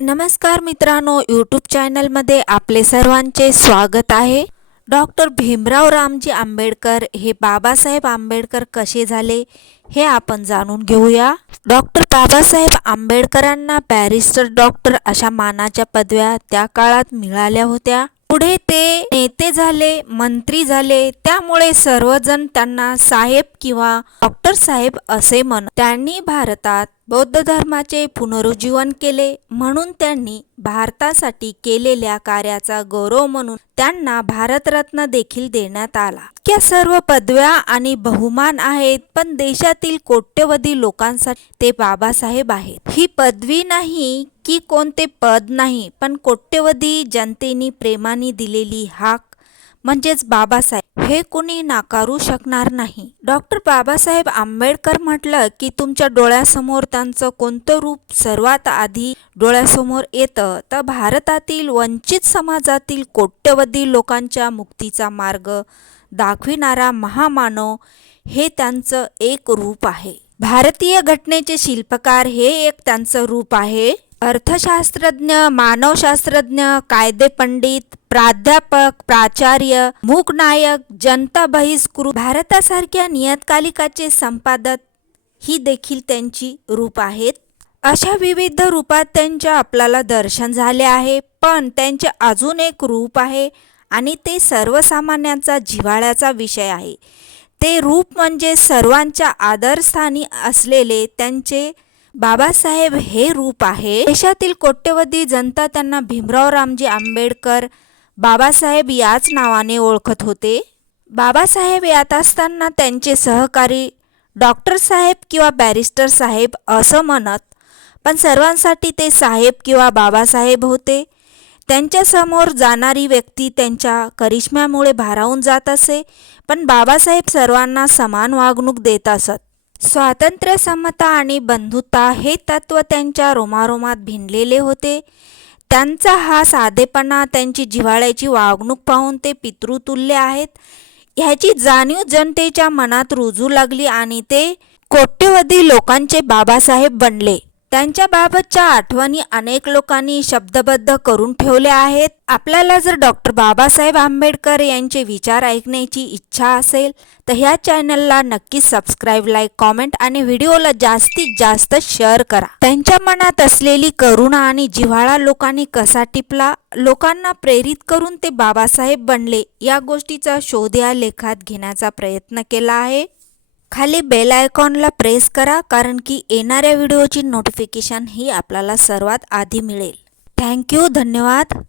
नमस्कार मित्रांनो यूट्यूब चॅनलमध्ये आपले सर्वांचे स्वागत आहे. डॉक्टर भीमराव रामजी आंबेडकर हे बाबासाहेब आंबेडकर कसे झाले हे आपण जाणून घेऊया. डॉक्टर बाबासाहेब आंबेडकरांना बॅरिस्टर डॉक्टर अशा मानाच्या पदव्या त्या काळात मिळाल्या होत्या. पुढे ते नेते झाले मंत्री झाले त्यामुळे सर्वजण त्यांना साहेब किंवा डॉक्टर साहेब असे म्हण त्यांनी भारतात बौद्ध धर्माचे पुनरुज्जीवन केले म्हणून त्यांनी भारतासाठी केलेल्या कार्याचा गौरव म्हणून त्यांना भारतरत्न देखील देण्यात आला. इतक्या सर्व पदव्या आणि बहुमान आहेत पण देशातील कोट्यवधी लोकांसाठी ते बाबासाहेब आहेत. ही पदवी नाही की कोणते पद नाही पण कोट्यवधी जनतेनी प्रेमाने दिलेली हाक म्हणजेच बाबासाहेब. हे कुणी नाकारू शकणार नाही. डॉक्टर बाबासाहेब आंबेडकर म्हटलं की तुमच्या डोळ्यासमोर त्यांचं कोणतं रूप सर्वात आधी डोळ्यासमोर येतं तर भारतातील वंचित समाजातील कोट्यवधी लोकांच्या मुक्तीचा मार्ग दाखविणारा महामानव हे त्यांचं एक रूप आहे. भारतीय घटनेचे शिल्पकार हे एक त्यांचं रूप आहे. अर्थशास्त्रज्ञ मानवशास्त्रज्ञ कायदे पंडित प्राध्यापक प्राचार्य मूकनायक जनता बहिष्कृत भारतासारख्या नियतकालिकाचे संपादक ही देखील त्यांची रूप आहेत. अशा विविध रूपात त्यांच्या आपल्याला दर्शन झाले आहे पण त्यांचे अजून एक रूप आहे आणि ते सर्वसामान्यांचा जिव्हाळ्याचा विषय आहे. ते रूप म्हणजे सर्वांच्या आदरस्थानी असलेले त्यांचे बाबासाहेब हे रूप आहे. देशातील कोट्यवधी जनता त्यांना भीमराव रामजी आंबेडकर बाबासाहेब याच नावाने ओळखत होते. बाबासाहेब यात असताना त्यांचे सहकारी डॉक्टर साहेब किंवा बॅरिस्टर साहेब असं म्हणत पण सर्वांसाठी ते साहेब किंवा बाबासाहेब होते. त्यांच्यासमोर जाणारी व्यक्ती त्यांच्या करिश्म्यामुळे भारावून जात असे पण बाबासाहेब सर्वांना समान वागणूक देत असत. स्वातंत्र्य समता आणि बंधुता हे तत्त्व त्यांच्या रोमारोमात भिनलेले होते. त्यांचा हा साधेपणा त्यांची जिव्हाळ्याची वागणूक पाहून ते पितृतुल्य आहेत. ह्याची जाणीव जनतेच्या मनात रुजू लागली आणि ते कोट्यवधी लोकांचे बाबासाहेब बनले. त्यांच्याबाबतच्या आठवणी अनेक लोकांनी शब्दबद्ध करून ठेवल्या आहेत. आपल्याला जर डॉक्टर बाबासाहेब आंबेडकर यांचे विचार ऐकण्याची इच्छा असेल तर ह्या चॅनलला नक्की सबस्क्राईब लाईक कॉमेंट आणि व्हिडिओला जास्तीत जास्त शेअर करा. त्यांच्या मनात असलेली करुणा आणि जिव्हाळा लोकांनी कसा टिपला लोकांना प्रेरित करून ते बाबासाहेब बनले या गोष्टीचा शोध या लेखात घेण्याचा प्रयत्न केला आहे. खाली बेल आयकॉनला प्रेस करा कारण की येणाऱ्या व्हिडिओची नोटिफिकेशन ही आपल्याला सर्वात आधी मिळेल. थँक्यू धन्यवाद.